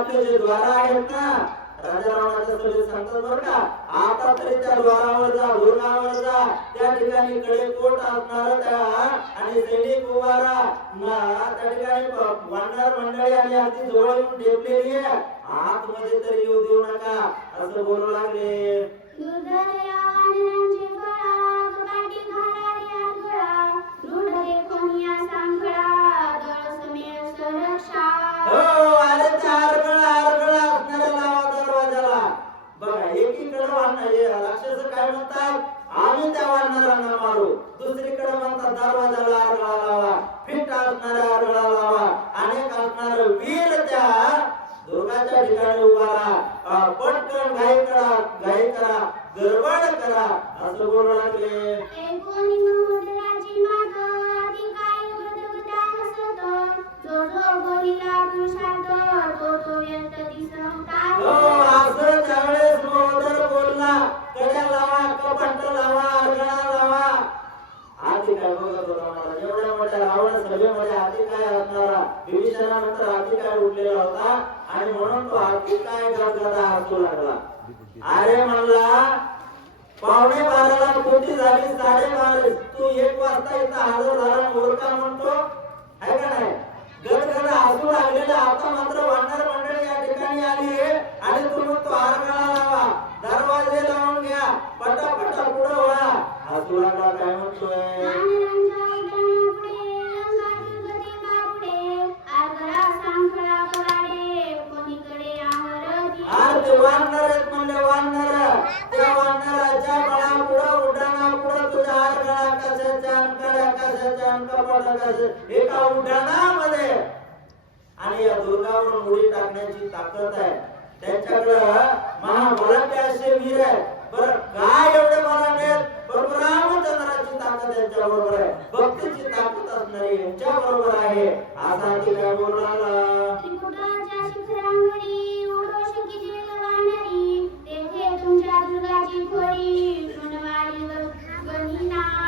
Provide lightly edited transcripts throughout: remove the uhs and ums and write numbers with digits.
आपले जे द्वार आहेत ना राजा रावणाच्या सगळे सांगतात बरं का आता तरी त्या द्वारावर जा दुर्गावर जा त्या ठिकाणी कडे कोट असणार त्या आणि सैनिक उभारा त्या ठिकाणी वानर मंडळी आणि अगदी जवळ येऊन ठेपलेली आहे आतमध्ये तरी येऊ देऊ नका असं बोलू लागले आम्ही त्या वानरांना मारू दुसरीकडे म्हणतात दरवाजाला आरळा लावा फिट असणारा आरळा लावा अनेक असणार वीर त्या दुर्गाच्या ठिकाणी उभा राहा पटकन घाई करा गडबड करा असं बोलू लागले असं त्यावेळेस मोदर बोलला कड्या लावा कपाट लावा आरळा लावा आधी काय बघत होता मला एवढ्या मोठ्या रावण सभेमध्ये आधी काय असणारा विभीषणानंतर आधी काय उठलेला होता आणि म्हणून तो आधी काय गदगदा हसू लागला अरे म्हणला 11:15ला कोटी झाली 12:30 तू 1 वाजता इथं हजर झाला ओरका म्हणतो आहे का नाही गदगदा हसू लागलेला आता मात्र वानर मंडळी या ठिकाणी आली आणि तुम्ही तो आरगळा लावा दरवाजे लावून घ्या पटापटा पुढे व्हा हसू लागला काय म्हणतोय वानर म्हणले वानर त्या वानराच्या बळापुढं उड्डाणापुढं तुझ्या आरगळा कशाच्या कड्या कशाच्या कपाट कशाच्या एका उड्डाणामध्ये आणि या दुर्गावरून उडी टाकण्याची ताकद आहे त्यांच्याकडं महाबलाढ्य असे वीर आहे बरं काय एवढे बलाढ्य बरोबर रामचंद्राची ताकद यांच्या बरोबर आहे भक्तीची ताकद असणारी यांच्या बरोबर आहे असा ती काय बोलला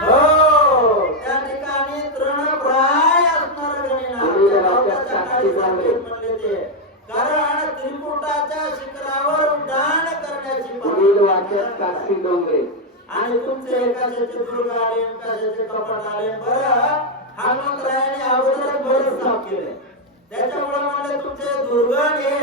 त्या ठिकाणी तृणप्राय असणार म्हणले ते कारण त्रिकुटाच्या शिखरावर उड्डाण करण्याची डोंगरे आणि तुमचे एकाशाचे दुर्ग आले एकाशाचे कपाट आले बरं हनुमंतरायाने अगोदरच बरं साफ केले त्याच्यामुळे म्हणले तुमचे दुर्ग